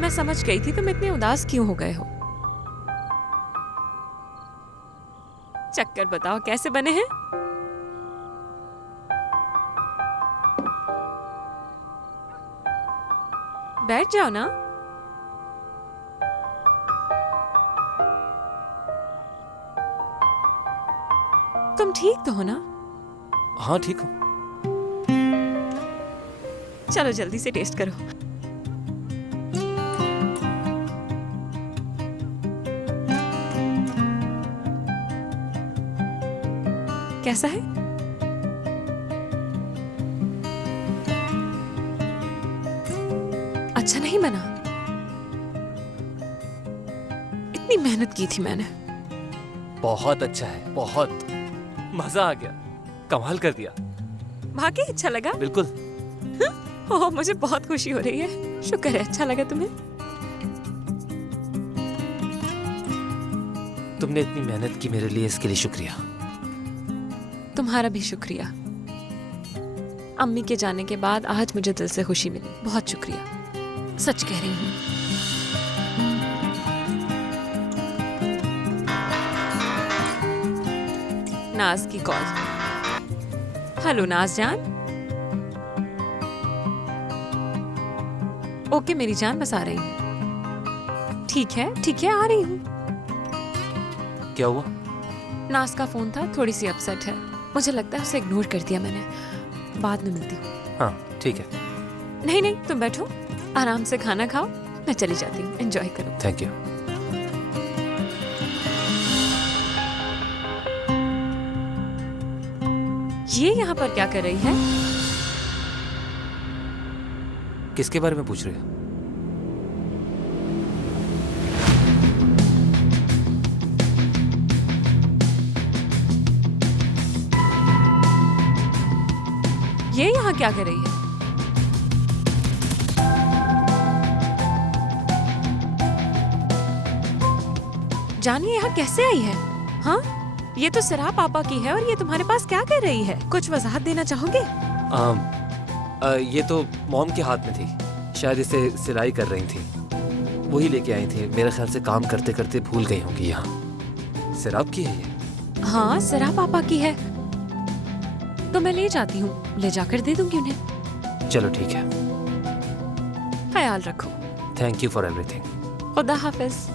मैं समझ गई थी तुम इतने उदास क्यों हो गए हो। चक्कर बताओ कैसे बने हैं? बैठ जाओ ना। तुम ठीक तो हो ना? हाँ ठीक हूँ। चलो जल्दी से टेस्ट करो। कैसा है? अच्छा नहीं बना? इतनी मेहनत की थी मैंने। बहुत अच्छा है, बहुत मजा आ गया, कमाल कर दिया। वाकई अच्छा लगा? बिल्कुल। ओह मुझे बहुत खुशी हो रही है। शुक्र है अच्छा लगा तुम्हें। तुमने इतनी मेहनत की मेरे लिए, इसके लिए शुक्रिया। तुम्हारा भी शुक्रिया। अम्मी के जाने के बाद आज मुझे दिल से खुशी मिली। बहुत शुक्रिया, सच कह रही हूँ। नाज की कॉल। हेलो नाज जान। ओके मेरी जान, बस आ रही हूँ। ठीक है आ रही हूँ। क्या हुआ? नाज का फोन था, थोड़ी सी अपसेट है। मुझे लगता है उसे इग्नोर कर दिया मैंने। बाद में मिलती हूँ। हाँ ठीक है। नहीं तुम बैठो, आराम से खाना खाओ, मैं चली जाती हूँ। एंजॉय करो। Thank you. ये यहाँ पर क्या कर रही है? किसके बारे में पूछ रहे हो? ये यहाँ क्या कर रही है? जानिए यहाँ कैसे आई है? हाँ ये तो सिरा पापा की है और ये तुम्हारे पास क्या कर रही है? कुछ वजाहत देना चाहोगे? ये तो मॉम के हाथ में थी, शायद इसे सिलाई कर रही थी, वही लेके आई थी। मेरे ख्याल से काम करते करते भूल गई होंगी। यहाँ सिराप की है ये? हाँ सिरा पापा की है। तो मैं ले जाती हूँ, ले जाकर दे दूंगी उन्हें। चलो ठीक है। ख्याल रखो। Thank you for everything. खुदा हाफिज।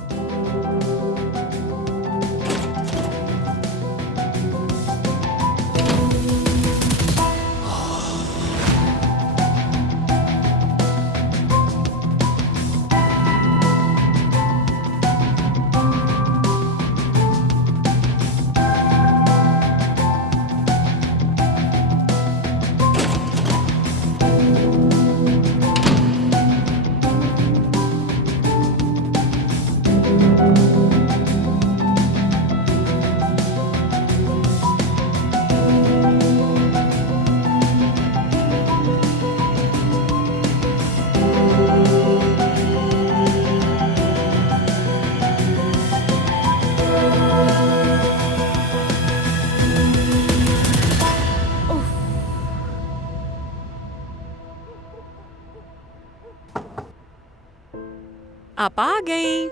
आप आ गई।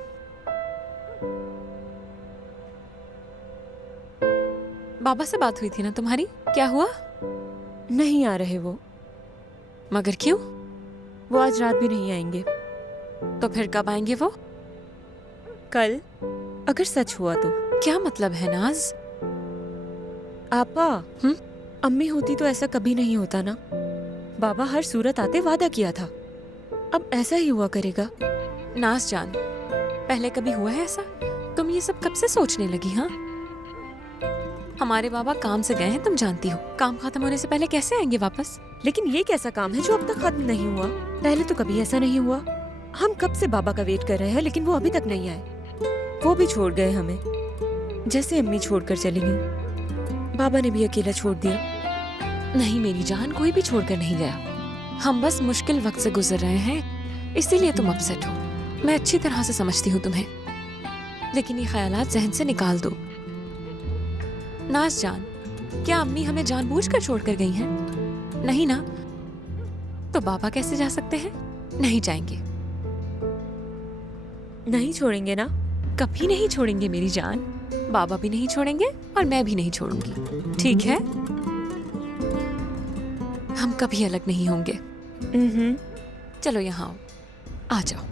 बाबा से बात हुई थी ना तुम्हारी? क्या हुआ? नहीं आ रहे वो। मगर क्यों? वो आज रात भी नहीं आएंगे। तो फिर कब आएंगे वो? कल, अगर सच हुआ तो। क्या मतलब है नाज? आपा, अम्मी होती तो ऐसा कभी नहीं होता ना। बाबा हर सूरत आते वादा किया था, अब ऐसा ही हुआ करेगा। नाज जान, पहले कभी हुआ है ऐसा? तुम ये सब कब से सोचने लगी? हाँ हमारे बाबा काम से गए हैं, तुम जानती हो। काम खत्म होने से पहले कैसे आएंगे वापस? लेकिन ये कैसा काम है जो अब तक खत्म नहीं हुआ? पहले तो कभी ऐसा नहीं हुआ। हम कब से बाबा का वेट कर रहे हैं, लेकिन वो अभी तक नहीं आए। वो भी छोड़ गए हमें, जैसे अम्मी छोड़कर चली गई। बाबा ने भी अकेला छोड़ दिया। नहीं मेरी जान, कोई भी छोड़कर नहीं गया। हम बस मुश्किल वक्त से गुजर रहे हैं, इसीलिए तुम अपसेट हो। मैं अच्छी तरह से समझती हूँ तुम्हें, लेकिन ये ख्यालात जहन से निकाल दो। नाज जान, क्या अम्मी हमें जानबूझकर छोड़कर गई हैं? नहीं ना? तो बाबा कैसे जा सकते हैं? नहीं जाएंगे। नहीं छोड़ेंगे ना? कभी नहीं छोड़ेंगे मेरी जान। बाबा भी नहीं छोड़ेंगे और मैं भी नहीं छोड़ूंगी, ठीक है? हम कभी अलग नहीं होंगे। चलो यहाँ आओ, आ जाओ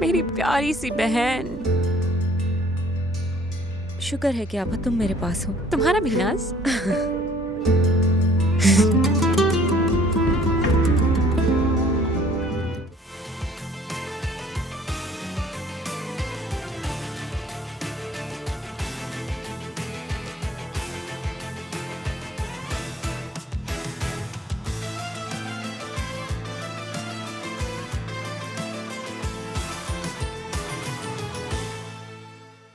मेरी प्यारी सी बहन। शुक्र है कि आभा तुम मेरे पास हो। तुम्हारा भी नाज।